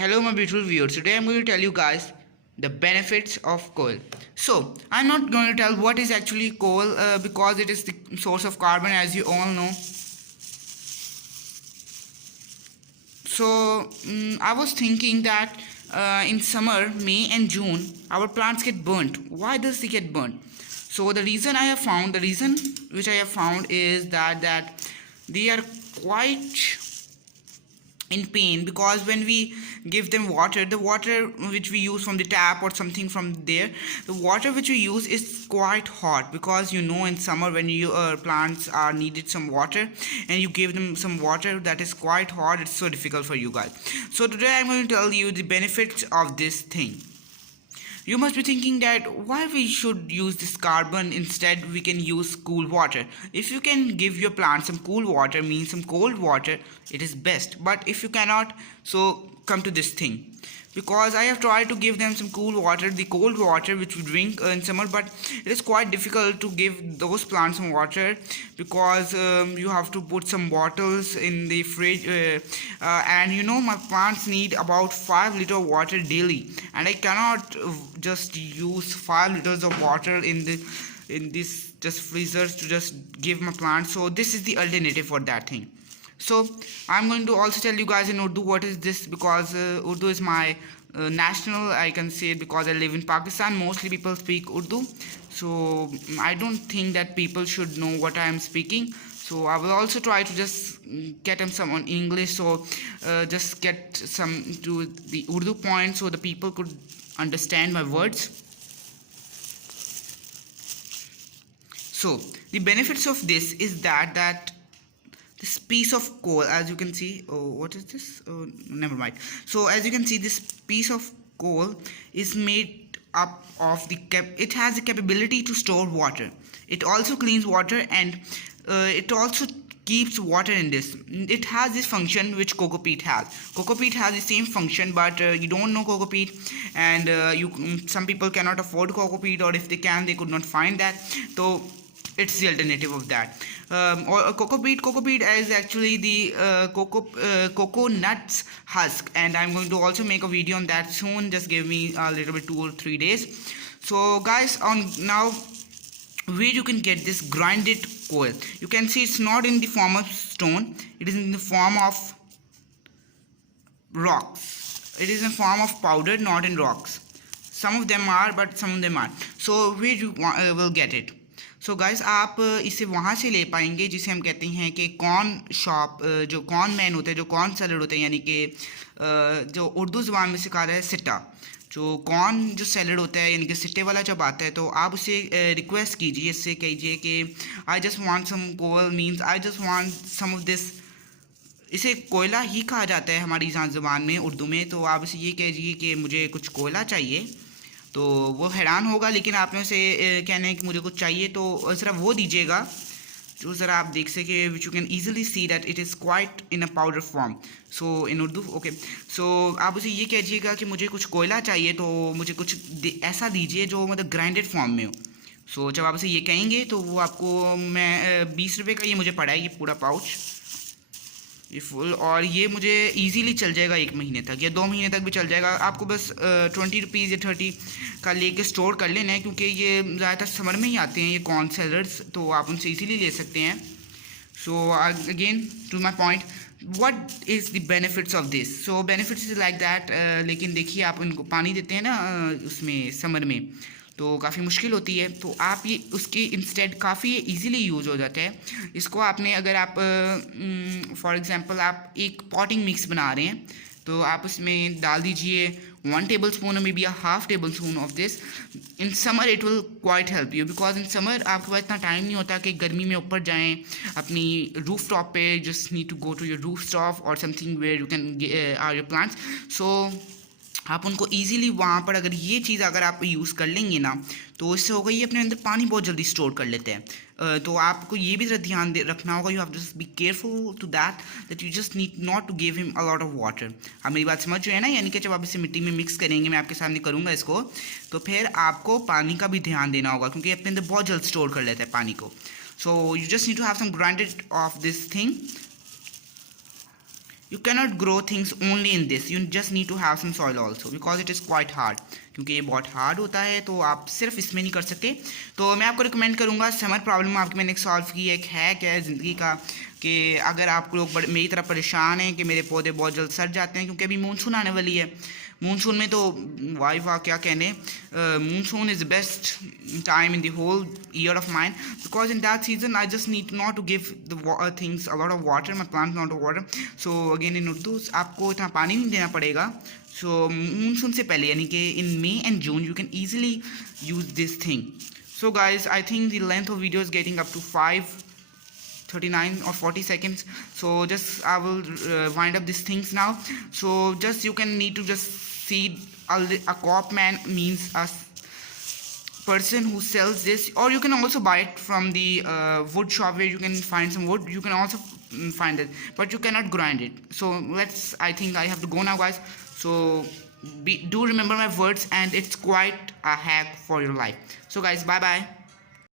Hello, my beautiful viewers. Today I'm going to tell you guys the benefits of coal. So, I'm not going to tell what is actually coal because it is the source of carbon, as you all know. So, I was thinking that in summer, May and June, our plants get burnt. Why does they get burnt? So, the reason which I have found is that they are quite in pain because when we give them water, the water which we use from the tap or something from there, the water which we use is quite hot, because in summer when your plants are needed some water and you give them some water that is quite hot, it's so difficult for you guys. So today I'm going to tell you the benefits of this thing. You must be thinking that why we should use this carbon, instead we can use cool water. If you can give your plant some cool water, means some cold water, it is best. But if you cannot, so come to this thing. Because I have tried to give them some cool water, the cold water which we drink in summer, but it is quite difficult to give those plants some water because you have to put some bottles in the fridge, and my plants need about 5 liter water daily, and I cannot just use 5 liters of water in this just freezers to just give my plants. So this is the alternative for that thing. So I'm going to also tell you guys in Urdu what is this, because Urdu is my national, I can say it, because I live in Pakistan. Mostly people speak Urdu, so I don't think that people should know what I am speaking. So I will also try to just get them some on English, so just get some to the Urdu point so the people could understand my words. So the benefits of this is that this piece of coal, as you can see, what is this? Oh, never mind. So as you can see, this piece of coal is made up of it has the capability to store water. It also cleans water, and it also keeps water in this. It has this function which cocoa peat has. Cocoa peat has the same function, but you don't know cocoa peat, and some people cannot afford cocoa peat, or if they can, they could not find that. So it's the alternative of that. Or cocoa peat is actually the cocoa nuts husk, and I'm going to also make a video on that soon. Just give me a little bit, 2 or 3 days. So guys, on now where you can get this grinded coal, you can see it's not in the form of stone, it is in the form of rocks. It is in form of powder, not in rocks. Some of them are, but some of them aren't. So where you will get it? So guys, आप इसे वहाँ से ले पाएंगे जिसे हम कहते हैं कि कॉर्न शॉप, जो कॉर्न मैन होते हैं, जो कॉर्न सेलर होते हैं, यानी कि जो उर्दू ज़बान में सिखा रहा है सिट्टा, जो कॉर्न जो सैलड होता है, यानी कि सिट्टे वाला जब आता है, तो आप उसे रिक्वेस्ट कीजिए, इससे कहिए कि I just want some coal, means I just want some of this. इसे कोयला ही कहा जाता है हमारी ज़बान में, उर्दू में। तो आप इसे ये कहिए कि मुझे कुछ कोयला चाहिए, तो वो हैरान होगा, लेकिन आपने उसे कहना है कि मुझे कुछ चाहिए, तो ज़रा वो दीजिएगा जो ज़रा आप देख सके, which you can easily see that it is quite in a powder form. So in Urdu, okay. So आप उसे ये कहिएगा कि मुझे कुछ कोयला चाहिए, तो मुझे कुछ ऐसा दीजिए जो मतलब ग्राइंडेड फॉर्म में हो। सो जब आप उसे ये कहेंगे तो वो आपको, मैं 20 रुपये का ये मुझे पड़ा है, ये पूरा पाउच, ये फुल, और ये मुझे इजीली चल जाएगा 1 महीने तक या 2 महीने तक भी चल जाएगा। आपको बस 20 रुपीज़ या 30 का लेके स्टोर कर लेना है, क्योंकि ये ज़्यादातर समर में ही आते हैं, ये कॉर्न सैलड्स, तो आप उनसे इजीली ले सकते हैं। So again to my point, what is the benefits of this? So benefits is like that, लेकिन देखिए, आप उनको पानी देते हैं ना उसमें समर में, तो काफ़ी मुश्किल होती है, तो आप ये उसके इंस्टेड काफ़ी इजीली यूज़ हो जाता है। इसको आपने, अगर आप फॉर एग्जांपल आप एक पॉटिंग मिक्स बना रहे हैं, तो आप उसमें डाल दीजिए 1 टेबल स्पून और may be 1/2 table spoon of this. In summer it will quite help you, because in summer आपके पास इतना टाइम नहीं होता कि गर्मी में ऊपर जाएँ अपनी रूफ टॉप पे, just need to go to your rooftop और something where you can are your plants. So आप उनको ईजिली वहाँ पर, अगर ये चीज़ अगर आप यूज़ कर लेंगे ना, तो इससे होगा ये अपने अंदर पानी बहुत जल्दी स्टोर कर लेते हैं। तो आपको ये भी ज़रा ध्यान रखना होगा, you have to be careful to that you just need not to give him a lot of water. आप मेरी बात समझ रहे हैं ना? यानी कि जब आप इसे मिट्टी में मिक्स करेंगे, मैं आपके सामने करूँगा इसको, तो फिर आपको पानी का भी ध्यान देना होगा, क्योंकि अपने अंदर बहुत जल्द स्टोर कर लेते हैं पानी को। So you just need to have some grinded of this thing, you cannot grow things only in this, you just need to have some soil also because it is quite hard, क्योंकि ये बहुत hard होता है तो आप सिर्फ इसमें नहीं कर सकते। तो मैं आपको रिकमेंड करूँगा समर प्रॉब्लम आपकी मैंने एक सॉल्व की है, एक हैक है ज़िंदगी का, कि अगर आप लोग मेरी तरह परेशान हैं कि मेरे पौधे बहुत जल्द सड़ जाते हैं, क्योंकि अभी मानसून आने वाली है, मानसून में तो वाह क्या कहने, monsoon is the best time in the whole year of mine, because in that season I just need not to give the things a lot of water, my plant not of water, so again in Urdu आपको इतना पानी नहीं देना पड़ेगा। सो monsoon से पहले यानी कि in May and June you can easily use this thing. So guys I think the length of video is getting up to 5:39 or 40 seconds, so just I will wind up these things now. So just you can need to just see a co-op man means a person who sells this, or you can also buy it from the wood shop where you can find some wood, you can also find it, but you cannot grind it. So I think I have to go now guys, so do remember my words, and it's quite a hack for your life. So guys, bye bye.